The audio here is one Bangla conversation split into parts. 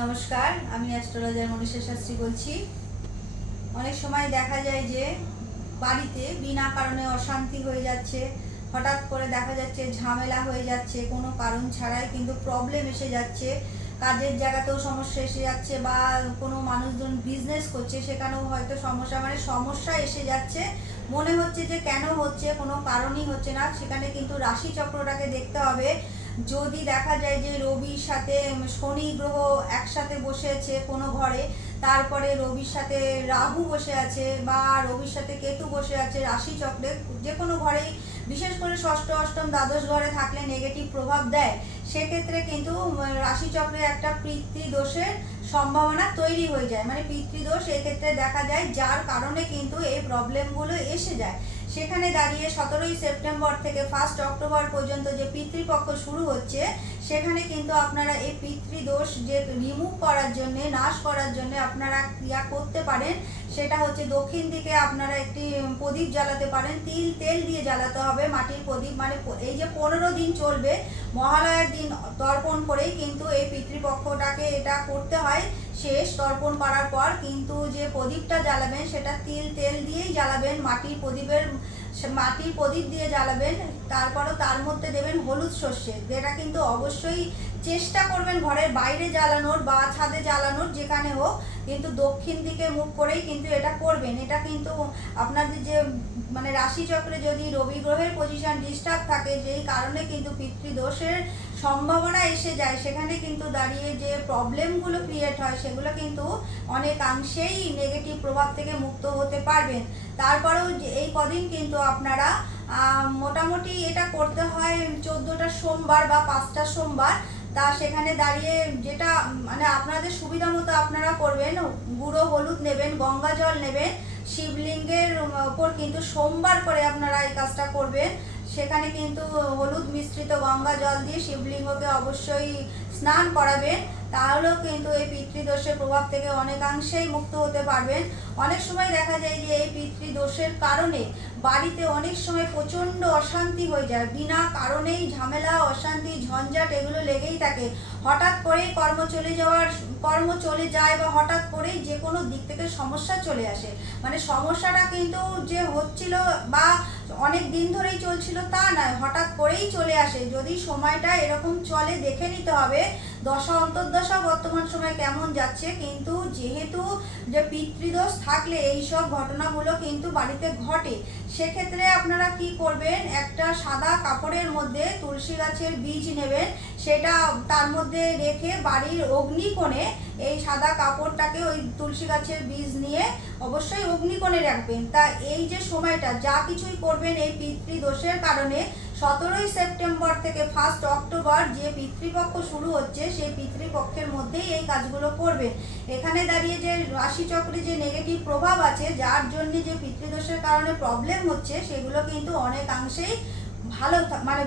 নমস্কার, আমি অ্যাস্ট্রোলজার মনীষা শাস্ত্রী বলছি। অনেক সময় দেখা যায় যে বাড়িতে বিনা কারণে অশান্তি হয়ে যাচ্ছে, হঠাৎ করে দেখা যাচ্ছে ঝামেলা হয়ে যাচ্ছে, কোনো কারণ ছাড়াই কিন্তু প্রবলেম এসে যাচ্ছে, কাজের জায়গাতেও সমস্যা এসে যাচ্ছে, বা কোনো মানুষজন বিজনেস করছে সেখানেও হয়তো সমস্যা এসে যাচ্ছে। মনে হচ্ছে যে কেন হচ্ছে, কোনো কারণই হচ্ছে না। সেখানে কিন্তু রাশিচক্রটাকে দেখতে হবে। যদি দেখা যায় যে রবির সাথে শনি গ্রহ একসাথে বসে আছে কোনো ঘরে, তারপরে রবির সাথে রাহু বসে আছে, বা রবির সাথে কেতু বসে আছে রাশিচক্রে, যে কোনো ঘরেই, বিশেষ করে ষষ্ঠ অষ্টম দ্বাদশ ঘরে থাকলে নেগেটিভ প্রভাব দেয়। সেক্ষেত্রে কিন্তু রাশিচক্রে একটা পিতৃদোষের সম্ভাবনা তৈরি হয়ে যায়। মানে পিতৃদোষ এক্ষেত্রে দেখা যায়, যার কারণে কিন্তু এই প্রবলেমগুলো এসে যায়। সেখানে দাঁড়িয়ে 17ই সেপ্টেম্বর থেকে 1 অক্টোবর পর্যন্ত যে পিতৃপক্ষ শুরু হচ্ছে, সেখানে কিন্তু আপনারা এই পিতৃদোষ যে রিমুভ করার জন্য, নাশ করার জন্য আপনারা ক্রিয়া করতে পারেন। সেটা হচ্ছে দক্ষিণ দিকে আপনারা একটি প্রদীপ জ্বালাতে পারেন। তেল দিয়ে জ্বালাতে হবে, মাটির প্রদীপ। মানে এই যে 15 দিন চলবে, মহালয়ার দিন তর্পণ করেই কিন্তু এই পিতৃপক্ষটাকে এটা করতে হয়। শেষ তর্পণ করার পর কিন্তু যে প্রদীপটা জ্বালাবেন সেটা তেল দিয়েই জ্বালাবেন, মাটির প্রদীপ দিয়ে জ্বালাবেন। তারপরও তার মধ্যে দেবেন হলুদ সর্ষে, যেটা কিন্তু অবশ্যই চেষ্টা করবেন ঘরের বাইরে জ্বালানোর বা ছাদে জ্বালানোর, যেখানে হোক, কিন্তু দক্ষিণ দিকে মুখ করেই কিন্তু এটা করবেন। এটা কিন্তু আপনাদের যে মানে রাশিচক্রে যদি রবি গ্রহের পজিশন ডিস্টার্ব থাকে, যেই কারণে কিন্তু পিতৃদোষের সম্ভাবনা এসে যায়, সেখানে কিন্তু দাঁড়িয়ে যে প্রবলেমগুলো ক্রিয়েট হয় সেগুলো কিন্তু অনেকাংশেই নেগেটিভ প্রভাব থেকে মুক্ত হতে পারবেন। তারপরেও এই কদিন কিন্তু আপনারা মোটামুটি এটা করতে হয় 14টা সোমবার বা 5টা সোমবার। তা সেখানে দাঁড়িয়ে যেটা মানে আপনাদের সুবিধা মতো আপনারা করবেন। গুঁড়ো হলুদ নেবেন, গঙ্গা জল নেবেন, শিবলিঙ্গের ওপর কিন্তু সোমবার করে আপনারা এই কাজটা করবেন। সেখানে কিন্তু হলুদ মিশ্রিত গঙ্গা জল দিয়ে শিবলিঙ্গকে অবশ্যই স্নান করাবেন। তাহলেও কিন্তু এই পিতৃদোষের প্রভাব থেকে অনেকাংশেই মুক্ত হতে পারবেন। অনেক সময় দেখা যায় যে এই পিতৃদোষের কারণে বাড়িতে অনেক সময় প্রচণ্ড অশান্তি হয়ে যায়, বিনা কারণেই ঝামেলা, অশান্তি, ঝঞ্ঝাট এগুলো লেগেই থাকে। হঠাৎ করেই কর্ম চলে যায়, বা হঠাৎ করেই যে কোনো দিক থেকে সমস্যা চলে আসে। মানে সমস্যাটা কিন্তু যে হচ্ছিল বা অনেক দিন ধরেই চলছিল তা নয়, হঠাৎ করেই চলে আসে। যদি সময়টা এরকম চলে দেখে নিতে হবে দশা অন্তর্দশা বর্তমান সময় কেমন যাচ্ছে। কিন্তু যেহেতু যে পিতৃদোষ থাকলে এই সব ঘটনাগুলো কিন্তু বাড়িতে ঘটে। সেক্ষেত্রে আপনারা কি করবেন, একটা সাদা কাপড়ের মধ্যে তুলসী গাছের বীজ নেবেন, সেটা তার মধ্যে রেখে বাড়ির অগ্নিকোণে এই সাদা কাপড়টাকে ওই তুলসী গাছের বীজ নিয়ে অবশ্যই অগ্নিকোণে রাখবেন। তা এই যে সময়টা যা কিছুই করবেন এই পিতৃদোষের কারণে, 17ই সেপ্টেম্বর থেকে 1 অক্টোবর যে পিতৃপক্ষ শুরু হচ্ছে, সেই পিতৃপক্ষের মধ্যেই এই কাজগুলো করবেন। এখানে দাঁড়িয়ে যে রাশিচক্রে যে নেগেটিভ প্রভাব আছে, যার জন্য যে পিতৃদোষের কারণে প্রবলেম হচ্ছে, সেগুলো কিন্তু অনেকাংশেই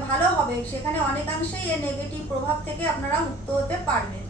ভালো হবে। সেখানে অনেকাংশেই এই নেগেটিভ প্রভাব থেকে আপনারা মুক্ত হতে পারবেন।